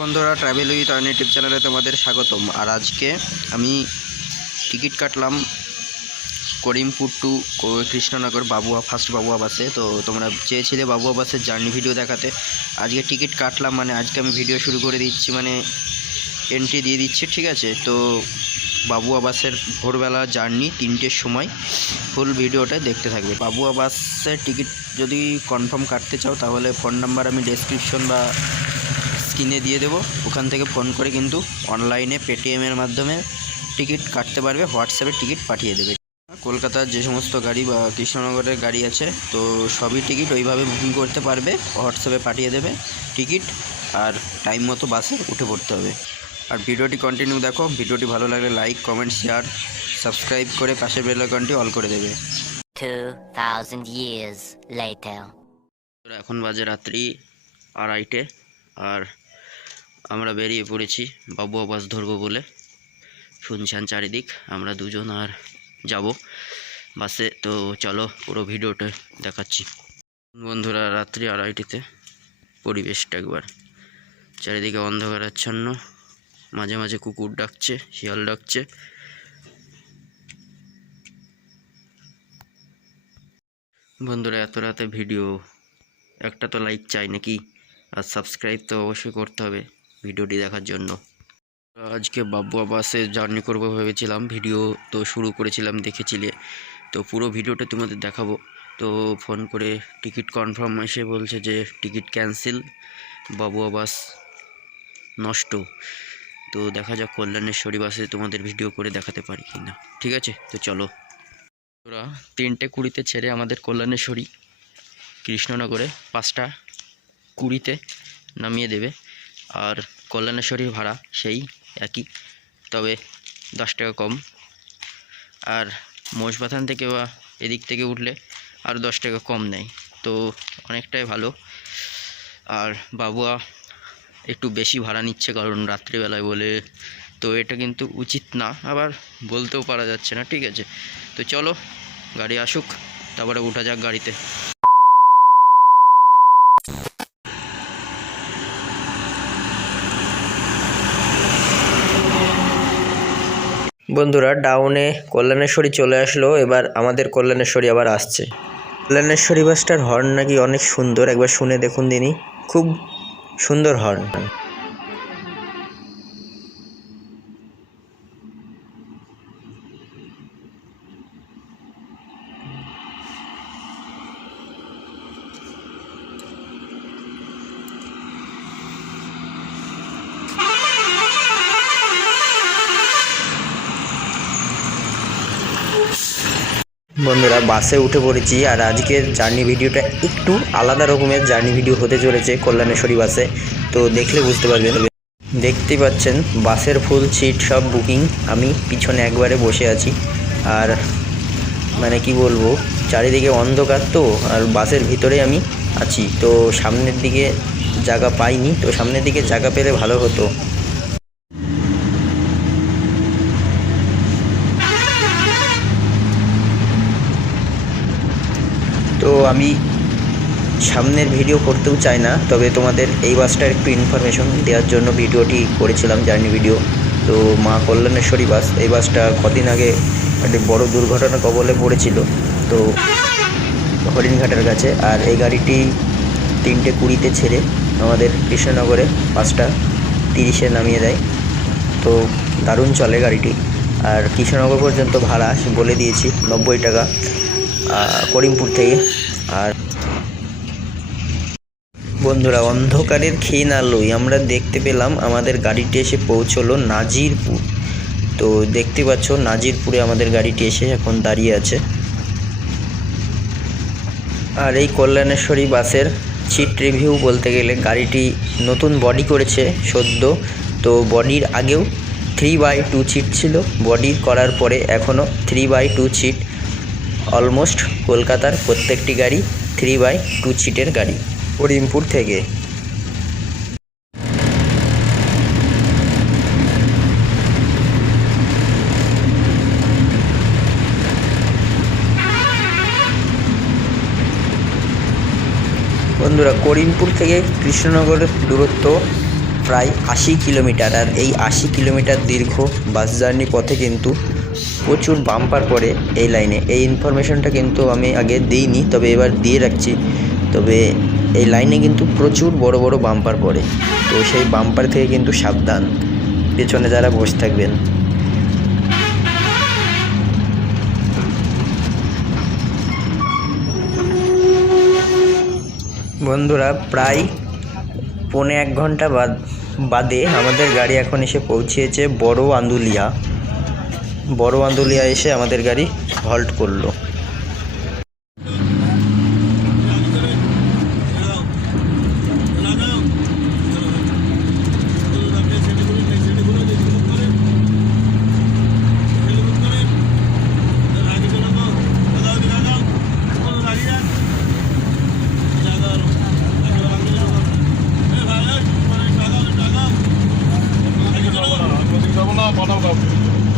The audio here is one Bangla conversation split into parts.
বন্ধুরা ট্রাভেল উইথ ইউটিউব চ্যানেলে তোমাদের স্বাগতম। আর আজকে আমি টিকিট কাটলাম করিমপুর টু কৃষ্ণনগর বাবুয়া ফার্স্ট বাবুয়া বাসে তো তোমরা চেয়েছিলে বাবুয়া বাসের জার্নি ভিডিও দেখাতে। আজকে টিকিট কাটলাম মানে আজকে আমি ভিডিও শুরু করে দিচ্ছি মানে এন্ট্রি দিয়ে দিচ্ছি, ঠিক আছে? তো বাবুয়া বাসের ভোরবেলা জার্নি তিনটের সময় ফুল ভিডিওটা দেখতে থাকবে। বাবুয়া বাসের টিকিট যদি কনফার্ম কাটতে চাও, তাহলে ফোন নাম্বার আমি ডেসক্রিপশন বা স্ক্রিনে দিয়ে দেবো। ওখান থেকে ফোন করে কিন্তু অনলাইনে পেটিএমের মাধ্যমে টিকিট কাটতে পারবে হোয়াটসঅ্যাপে টিকিট পাঠিয়ে দেবে। কলকাতার যে সমস্ত গাড়ি বা কৃষ্ণনগরের গাড়ি আছে তো সবই টিকিট ওইভাবে বুকিং করতে পারবে হোয়াটসঅ্যাপে পাঠিয়ে দেবে টিকিট আর টাইম মতো বাসে উঠে পড়তে হবে। আর ভিডিওটি কন্টিনিউ দেখো ভিডিওটি ভালো লাগলে লাইক কমেন্ট শেয়ার সাবস্ক্রাইব করে পাশের বেল আইকনটি অল করে দেবে। 2,000 years later. এখন বাজে রাত্রি আড়াইটে আর আমরা বেরিয়ে পড়েছি বাবু বাস ধরবো বলে। শুনছেন চারিদিক, আমরা দুজন আর যাব বাসে। তো চলো পুরো ভিডিওটা দেখাচ্ছি। বন্ধুরা, রাত্রি আড়াইটিতে পরিবেশটা একবার। চারিদিকে অন্ধকার আচ্ছন্ন। মাঝে মাঝে কুকুর ডাকছে, শিয়াল ডাকছে। বন্ধুরা, এত রাতে ভিডিও, একটা তো লাইক চাই নাকি? আর সাবস্ক্রাইব তো অবশ্যই করতে হবে। ভিডিওটি দেখার জন্য। আজকে বাবু বাসে জার্নি করব ভেবেছিলাম ভিডিও তো শুরু করেছিলাম দেখেছিলে। তো পুরো ভিডিওটা তোমাদের দেখাবো। তো ফোন করে টিকিট কনফার্ম এসে বলছে যে টিকিট ক্যান্সেল বাবু আবাস নষ্ট। তো দেখা যাক কল্যাণেশ্বরী বাসে তোমাদের ভিডিও করে দেখাতে পারি কি না ঠিক আছে? তো চলো। ওরা তিনটে কুড়িতে ছেড়ে আমাদের কল্যাণেশ্বরী, কৃষ্ণনগরে পাঁচটা কুড়িতে নামিয়ে দেবে। আর কল্যাণেশ্বরীর ভাড়া সেই একই, তবে দশ টাকা কম। আর মোষবাথান থেকে বা এদিক থেকে উঠলে আর দশ টাকা কম নেয়, তো অনেকটাই ভালো। আর বাবুয়া একটু বেশি ভাড়া নিচ্ছে কারণ রাত্রিবেলায় বলে, তো এটা কিন্তু উচিত না, আবার বলতেও পারা যাচ্ছে না, ঠিক আছে। তো চলো, গাড়ি আসুক, তারপরে উঠা যাক গাড়িতে। বন্ধুরা ডাউনে কল্যাণেশ্বরী চলে আসলো। এবার আমাদের কল্যাণেশ্বরী আবার আসছে। কল্যাণেশ্বরী বাসটার হর্ন নাকি অনেক সুন্দর, একবার শুনে দেখুন দিনই খুব সুন্দর হর্ন বন্ধুরা, বাসে উঠে পড়েছি আর আজকের জার্নি ভিডিওটা একটু আলাদা রকমের জার্নি ভিডিও হতে চলেছে কল্যাণেশ্বরী বাসে। তো দেখলে বুঝতে পারবেন। দেখতেই পাচ্ছেন, বাসের ফুল সিট সব বুকিং আমি পিছনে একবারে বসে আছি। আর মানে কি বলব, চারিদিকে অন্ধকার তো, আর বাসের ভিতরে আমি আছি। তো সামনের দিকে জায়গা পাইনি, তো সামনের দিকে জায়গা পেলে ভালো হতো। আমি সামনের ভিডিও করতেও চাই না, তবে তোমাদের এই বাসটার একটু ইনফরমেশন দেওয়ার জন্য ভিডিওটি করেছিলাম জার্নি ভিডিও তো মা কল্যাণেশ্বরী বাস এই বাসটা কদিন আগে একটা বড় দুর্ঘটনা কবলে পড়েছিল। তো হরিণঘাটের কাছে, আর এই গাড়িটি তিনটে কুড়িতে ছেড়ে আমাদের কৃষ্ণনগরে পাঁচটা তিরিশে নামিয়ে দেয়। তো দারুণ চলে গাড়িটি। আর কৃষ্ণনগর পর্যন্ত ভাড়া বলে দিয়েছি, নব্বই টাকা করিমপুর থেকে। বন্ধুরা, অন্ধকারের খেয়ে না লই আমরা দেখতে পেলাম আমাদের গাড়িটি এসে পৌঁছলো নাজিরপুর। তো দেখতে পাচ্ছ, নাজিরপুরে আমাদের গাড়িটি এসে এখন দাঁড়িয়ে আছে। আর এই কল্যাণেশ্বরী বাসের সিট রিভিউ বলতে গেলে গাড়িটি নতুন বডি করেছে সদ্য। তো বডির আগেও থ্রি বাই টু সিট ছিল। বডি করার পরে এখনও three by two seat almost কলকাতার প্রত্যেকটি গাড়ি থ্রি বাই টু সিটের গাড়ি। করিমপুর থেকে। বন্ধুরা, করিমপুর থেকে কৃষ্ণনগরের দূরত্ব প্রায় আশি কিলোমিটার আর এই আশি কিলোমিটার দীর্ঘ বাস জার্নি পথে কিন্তু প্রচুর বাম্পার পড়ে এই লাইনে এই ইনফরমেশনটা কিন্তু আমি আগে দিইনি, তবে এবার দিয়ে রাখছি। তবে এই লাইনে কিন্তু প্রচুর বড় বড় বাম্পার পড়ে। তো সেই বাম্পার থেকে কিন্তু সাবধান। পেছনে যারা বসে থাকবেন। বন্ধুরা, প্রায় পৌনে এক ঘণ্টা বাদ, বাদে আমাদের গাড়ি এখন এসে পৌঁছেছে বড় আন্দুলিয়া। বড় আন্দুলিয়া এসে আমাদের গাড়ি হল্ট করল। Vallahi bana bak.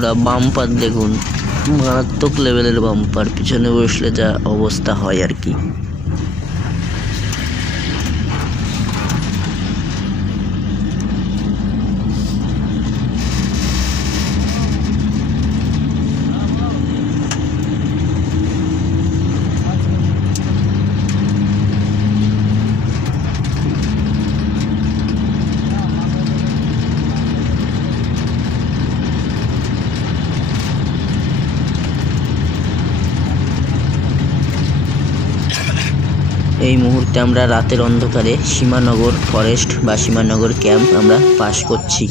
বন্ধুরা বাম্পার দেখুন। মারাত্মক লেভেলের বাম্পার পিছনে বসলে যা অবস্থা হয় আর কি। এই মুহূর্তে আমরা রাতের অন্ধকারে সীমানগর ফরেস্ট বা সীমানগর ক্যাম্প আমরা পাশ করছি।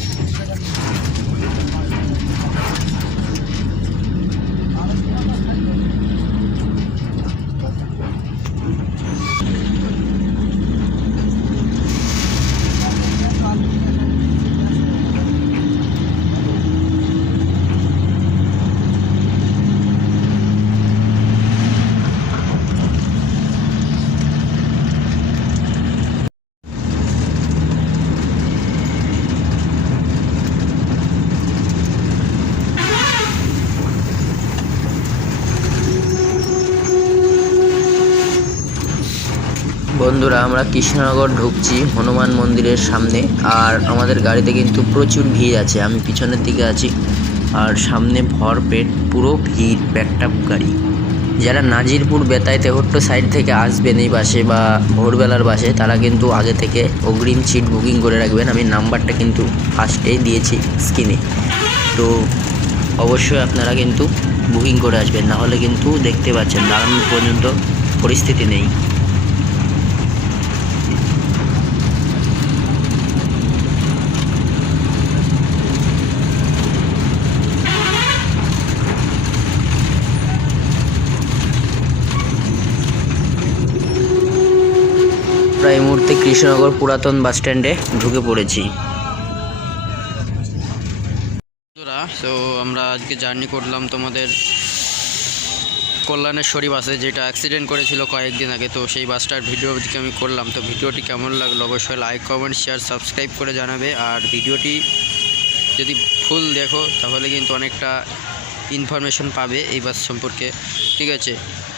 বন্ধুরা, আমরা কৃষ্ণনগর ঢুকছি হনুমান মন্দিরের সামনে। আর আমাদের গাড়িতে কিন্তু প্রচুর ভিড় আছে। আমি পিছনের দিকে আছি। আর সামনে ভরপেট পুরো ভিড় ব্যাকটাপ গাড়ি। যারা নাজিরপুর বেতায় তেহট্ট সাইড থেকে আসবেন এই বাসে বা ভোরবেলার বাসে, তারা কিন্তু আগে থেকে অগ্রিম সিট বুকিং করে রাখবেন। আমি নাম্বারটা কিন্তু ফার্স্টেই দিয়েছি স্ক্রিনে। তো অবশ্যই আপনারা কিন্তু বুকিং করে আসবেন। না হলে কিন্তু দেখতে পাচ্ছেন দাঁড়ানোর পর্যন্ত পরিস্থিতি নেই। প্রায় এই মুহূর্তে কৃষ্ণনগর পুরাতন বাস স্ট্যান্ডে ঢুকে পড়েছি। বন্ধুরা, তো আমরা আজকে জার্নি করলাম তোমাদের কল্যাণেশ্বরী বাসে, যেটা অ্যাক্সিডেন্ট করেছিল কয়েকদিন আগে। তো সেই বাসটার ভিডিওটি আমি করলাম। তো ভিডিওটি কেমন লাগল অবশ্যই লাইক কমেন্ট শেয়ার সাবস্ক্রাইব করে জানাবে। আর ভিডিওটি যদি ফুল দেখো, তাহলে কিন্তু অনেকটা ইনফরমেশন পাবে এই বাস সম্পর্কে, ঠিক আছে?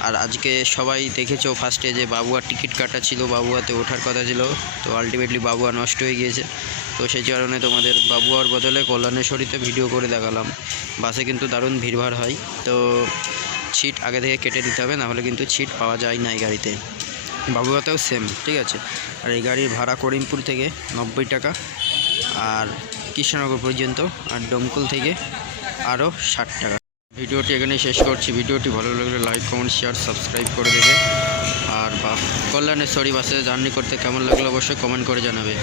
আর আজকে সবাই দেখেছ ফার্স্টে যে বাবুয়ার টিকিট কাটা ছিল, বাবুয়াতে ওঠার কথা ছিল, তো আলটিমেটলি বাবুয়া নষ্ট হয়ে গিয়েছে। তো সেই কারণে তোমাদের বাবুয়ার বদলে কল্যাণেশ্বরীতে ভিডিও করে দেখালাম। বাসে কিন্তু দারুণ ভিড়ভাড় হয়, তো সিট আগে থেকে কেটে দিতে হবে, নাহলে কিন্তু ছিট পাওয়া যায় না এই গাড়িতে। বাবুয়াতেও সেম ঠিক আছে? আর এই গাড়ির ভাড়া করিমপুর থেকে নব্বই টাকা, আর কৃষ্ণনগর পর্যন্ত, আর ডমকল থেকে আরও ষাট টাকা। ভিডিওটি এখানে শেষ করছি। ভিডিওটি ভালো লাগলে লাইক কমেন্ট শেয়ার সাবস্ক্রাইব করে দেবে। আর বা কল্যাণেশ্বরী বাসে জার্নি করতে কেমন লাগল অবশ্যই কমেন্ট করে জানাবে।